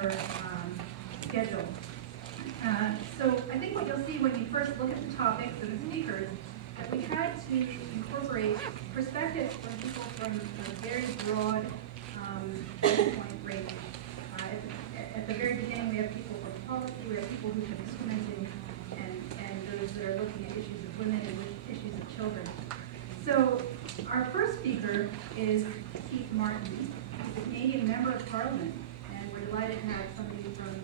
your schedule. So I think what you'll see when you first look at the topics and the speakers, that we tried to incorporate perspectives from people from a very broad viewpoint range. At the very beginning, we have people from policy, we have people who have been implementing, and those that are looking at issues of women and issues of children. So our first speaker is Keith Martin. He's a Canadian Member of Parliament, and we're delighted to have somebody from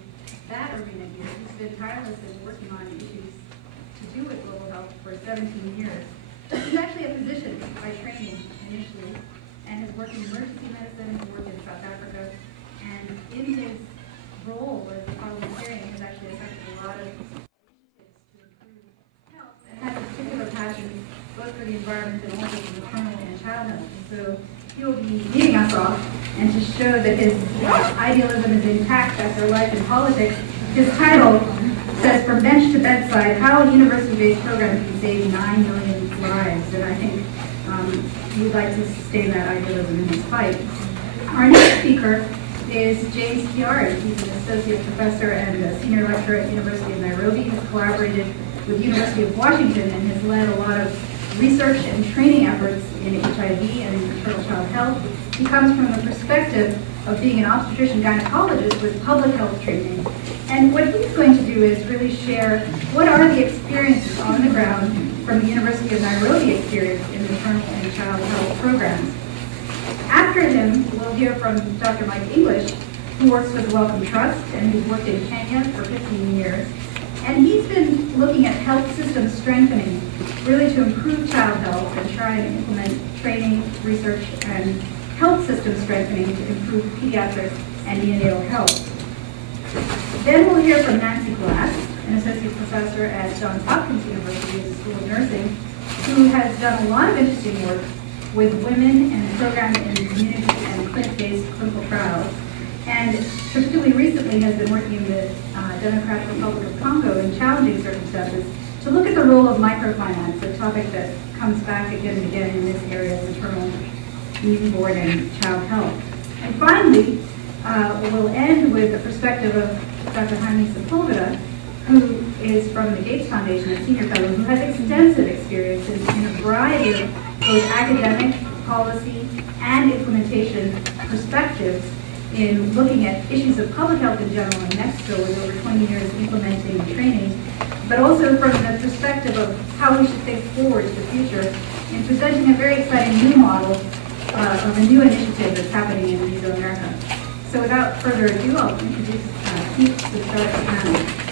that arena here. He's been tireless in working on issues to do with global health for 17 years. He's actually a physician by training initially, and has worked in emergency medicine, has worked in South Africa, and in his role as a parliamentarian has actually affected a lot of initiatives to improve health, and has a particular passion both for the environment and also for maternal and child health. So he will be leading us off, and to show that his idealism is intact after life in politics, his title says, "From Bench to Bedside, How a University-Based Program Can Save 9 Million Lives." And I think we'd like to sustain that idealism in this fight. Our next speaker is James Chiari. He's an associate professor and a senior lecturer at the University of Nairobi. He has collaborated with the University of Washington and has led a lot of research and training efforts in HIV and maternal child health. He comes from the perspective of being an obstetrician gynecologist with public health training. And what he's going to do is really share what are the experiences on the ground from the University of Nairobi experience in maternal and child health programs. After him, we'll hear from Dr. Mike English, who works with the Wellcome Trust and who's worked in Kenya for 15 years. And he's been looking at health system strengthening, really to improve child health and try and implement training, research, and health system strengthening to improve pediatric and neonatal health. Then we'll hear from Nancy Glass, an associate professor at Johns Hopkins University in the School of Nursing, who has done a lot of interesting work with women and programs in community and clinic-based clinical trials, and particularly recently has been working in the Democratic Republic of Congo in challenging circumstances to look at the role of microfinance, a topic that comes back again and again in this area of maternal, newborn, and child health. And finally, we'll end with the perspective of Dr. Jaime Sepulveda, who is from the Gates Foundation, a senior fellow who has extensive experience in a variety of both academic, policy, and implementation perspectives in looking at issues of public health in general in Mexico with over 20 years implementing and training, but also from the perspective of how we should think forward to the future in presenting a very exciting new model of a new initiative that's happening in Mesoamerica. So without further ado, I'll introduce Keith to start the panel.